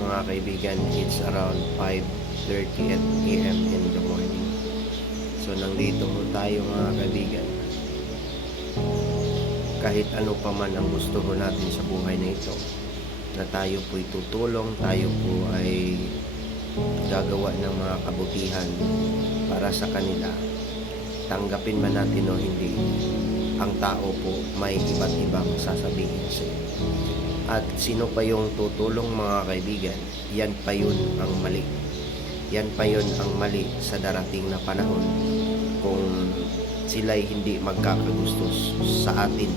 mga kaibigan, it's around 5.30 a.m. in the morning. So, nandito po tayo mga kaibigan. Kahit ano pa man ang gusto mo natin sa buhay na ito, na tayo po'y tutulong, tayo po ay gagawa ng mga kabutihan para sa kanila. Tanggapin man natin o hindi, ang tao po may iba't ibang sasabihin sa iyo. At sino pa yung tutulong mga kaibigan, yan pa yun ang mali. Yan pa yun ang mali sa darating na panahon kung sila'y hindi magkakagusto sa atin,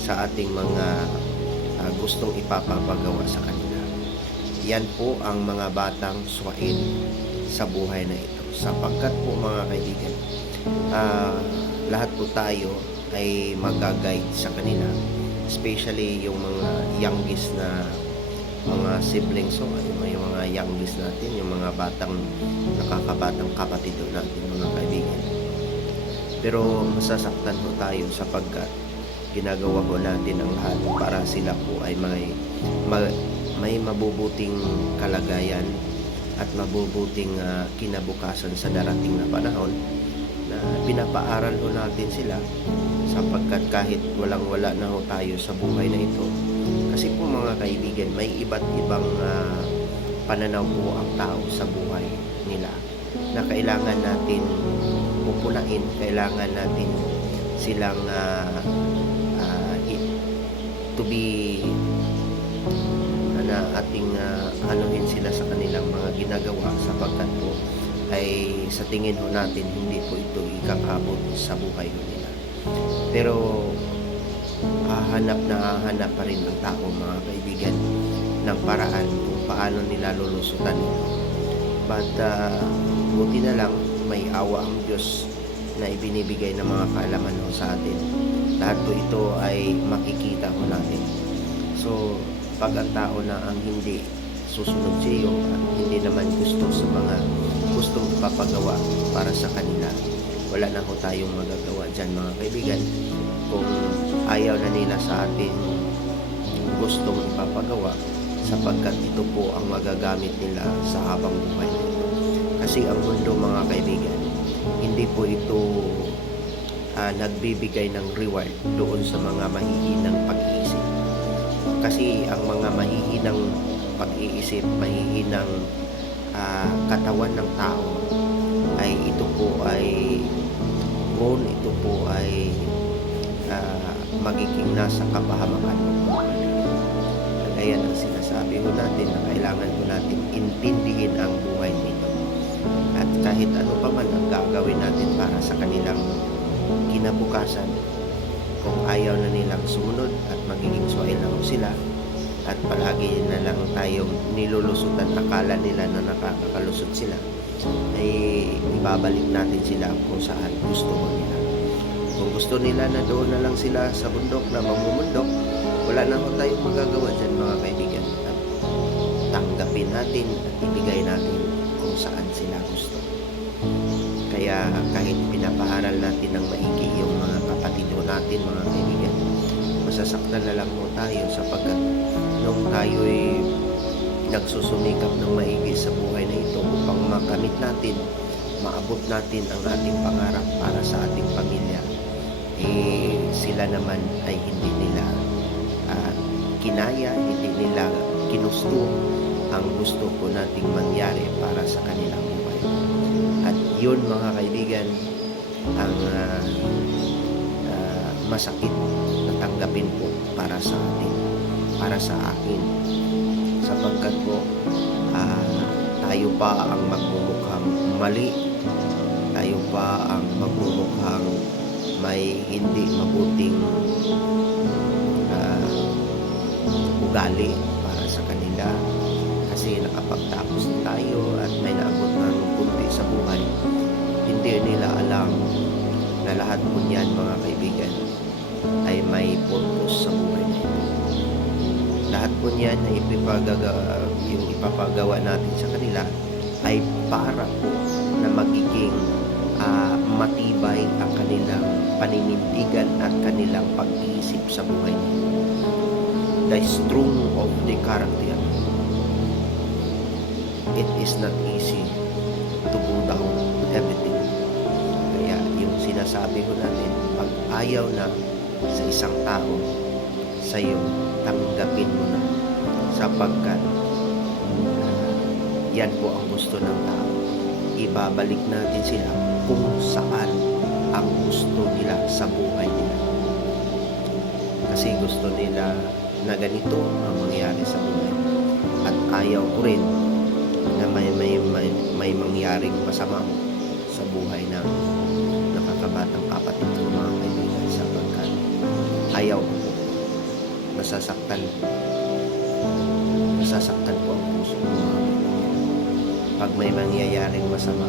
sa ating mga ah, gustong ipapapagawa sa kanila. Yan po ang mga batang swain sa buhay na ito. Sapagkat po mga kaibigan, ah, lahat po tayo ay mag-guide sa kanila. Especially yung mga youngest na mga siblings o yung yung mga youngest natin, yung mga batang nakakabatang kapatid natin mga kaibigan. Pero masasaktan po tayo sapagkat ginagawa po natin ang lahat para sila po ay may ma- may mabubuting kalagayan at mabubuting ah, kinabukasan sa darating na panahon na pinapaaral ho natin sila sapagkat kahit walang-wala na ho tayo sa buhay na ito kasi po mga kaibigan may iba't ibang ah, pananaw po ang tao sa buhay nila na kailangan natin pupunain kailangan natin silang ah, i- to be na ating ah, anuhin sila sa kanilang mga ginagawa sapagkat po ay sa tingin ho natin hindi po ito ikakabot sa buhay ho nila. Pero hahanap na hahanap pa rin ang tao mga kaibigan ng paraan kung paano nila lulusutan ito. But ah, buti na lang may awa ang Diyos na ibinibigay ng mga kaalaman ho sa atin. Lahat po ito ay makikita ho natin. So, pag ang tao na ang hindi susunod sa iyo at hindi naman gusto sa mga gustong ipapagawa para sa kanila, wala na ho tayong magagawa dyan mga kaibigan. Kung ayaw na nila sa atin gustong ipapagawa, sapagkat ito po ang magagamit nila sa habang buhay. Kasi ang mundo mga kaibigan, hindi po ito ah, nagbibigay ng reward doon sa mga mahihinang pag-iisip. Kasi ang mga mahihinang pag-iisip, mahihinang ah, katawan ng tao ay ito po ay prone, ito po ay ah, magiging nasa kapahamakan. Kaya ang sinasabi ko natin na kailangan ko natin intindihin ang buhay nito. At kahit ano pa man ang gagawin natin para sa kanilang kinabukasan, kung ayaw na nilang sumunod at magiging suwail lang sila, at palagi na lang tayong nilulusutan akala nila na nakakakalusot sila, ay ibabalik natin sila kung saan gusto mo nila. Kung gusto nila na doon na lang sila sa bundok na mamumundok, wala na ho tayong magagawa dyan mga kaibigan. At tanggapin natin at ibigay natin kung saan sila gusto. Kaya kahit pinapaaral natin ng maigi yung mga kapatid natin, mga kaibigan, masasaktan na lang ho tayo sapagkat nung tayo'y nagsusumikap ng maigi sa buhay na ito upang makamit natin, maabot natin ang ating pangarap para sa ating pamilya, eh sila naman ay hindi nila ah, kinaya, hindi nila kinusto ang gusto ko nating mangyari para sa kanilang buhay. At yun mga kaibigan, ang ah, ah, masakit na tanggapin po para sa atin, para sa akin. Sapagkat po, ah, tayo pa ang magmumukhang mali, tayo pa ang magmumukhang may hindi mabuting ah, ugali para sa kanila. Kasi nakapagtapos tayo at may naabot ng kunti sa buhay. Hindi nila alam na lahat po niyan mga kaibigan ay may purpose sa buhay ito lahat po niyan na ipapagaga, yung ipapagawa natin sa kanila ay para po na magiging ah, matibay ang kanilang paninindigan at kanilang pag-iisip sa buhay. The strong of the character it is not easy to go down everything. Kaya yung sinasabi ko natin, pag ayaw na sa isang tao, sa'yo, tanggapin mo na. Sapagkat, ah, yan po ang gusto ng tao. Ibabalik natin sila kung saan ang gusto nila sa buhay nila. Kasi gusto nila na ganito ang mangyari sa buhay. At ayaw ko rin na may, may, may, may mangyaring masama sa buhay ng nakakabatang kapatid ko mga kaibigan sapagkat ayaw ko po nasasaktan nasasaktan po ang puso. Ko pag may mangyayaring masama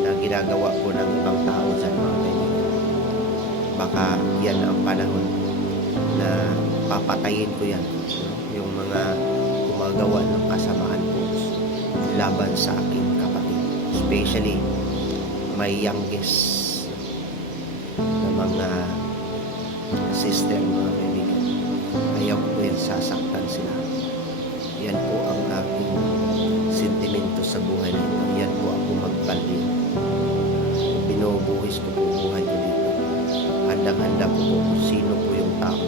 na ginagawa po ng ibang tao dyan mga kaibigan baka yan ang panahon na papatayin ko yan yung mga gumagawa ng kasamaan po laban sa aking kapatid. Especially my youngest na mga sister mga kaibigan ayaw ko yan sasaktan sila. Yan po ang aking sentimento sa buhay nito yan po ako magpalin binubuhis ko po buhay ko dito. Handang-handa po po kung sino po yung tao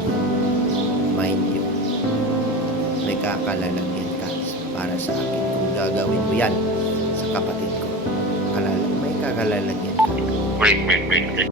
mind you. May kakalalagyan ka para sa akin. Kung gagawin mo yan sa kapatid ko kalala may kakalalagyan ka Wait, wait, wait.